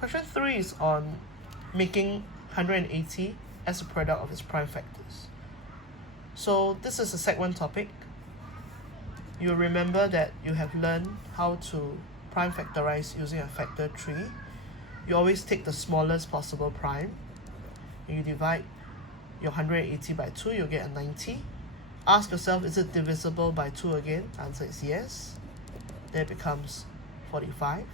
Question 3 is on making 180 as a product of its prime factors. So this is a Sec 1 topic. You'll remember that you have learned how to prime factorize using a factor tree. You always take the smallest possible prime and you divide your 180 by 2, you'll get a 90. Ask yourself, is it divisible by 2 again? Answer is yes. Then it becomes 45.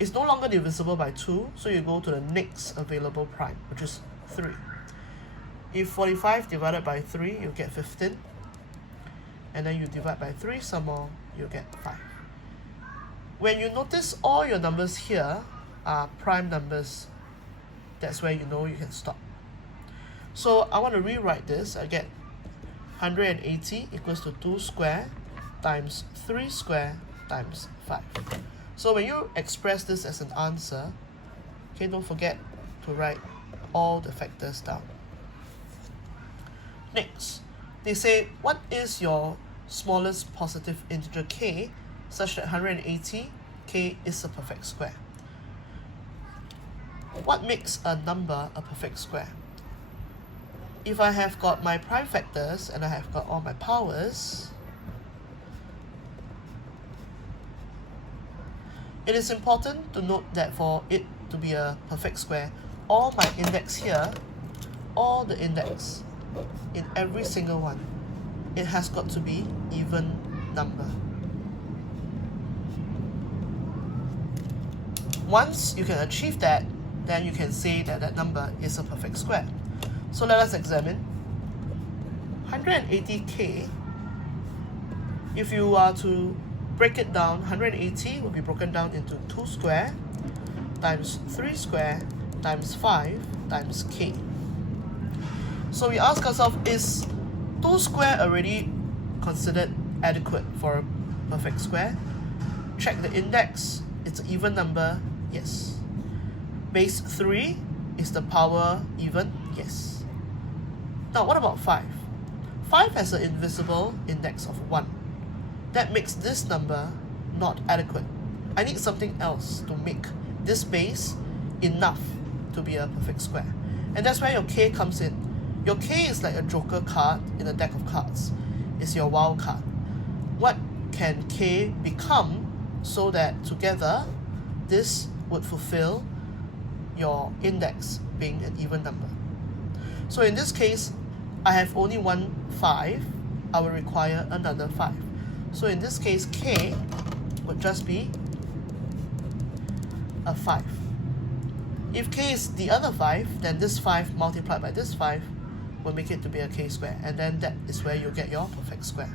It's no longer divisible by 2, so you go to the next available prime, which is 3. If 45 divided by 3, you get 15. And then you divide by 3 some more, you get 5. When you notice all your numbers here are prime numbers, that's where you know you can stop. So I want to rewrite this. I get 180 equals to 2 square times 3 square times 5. So when you express this as an answer, okay, don't forget to write all the factors down. Next, they say, what is your smallest positive integer k such that 180 k is a perfect square? What makes a number a perfect square? If I have got my prime factors and I have got all my powers, it is important to note that for it to be a perfect square, all my index here, all the index in every single one, it has got to be even number. Once you can achieve that, then you can say that that number is a perfect square. So let us examine 180k. If you are to break it down, 180 will be broken down into 2 square times 3 square times 5 times k. So we ask ourselves, is 2 square already considered adequate for a perfect square? Check the index, it's an even number, yes. Base 3, is the power even? Yes. Now what about 5? 5 has an invisible index of 1. That makes this number not adequate. I need something else to make this base enough to be a perfect square. And that's where your k comes in. Your k is like a joker card in a deck of cards. It's your wild card. What can k become so that together this would fulfill your index being an even number? So in this case, I have only one 5. I will require another 5. So in this case, k would just be a 5. If k is the other 5, then this 5 multiplied by this 5 will make it to be a k square, and then that is where you get your perfect square.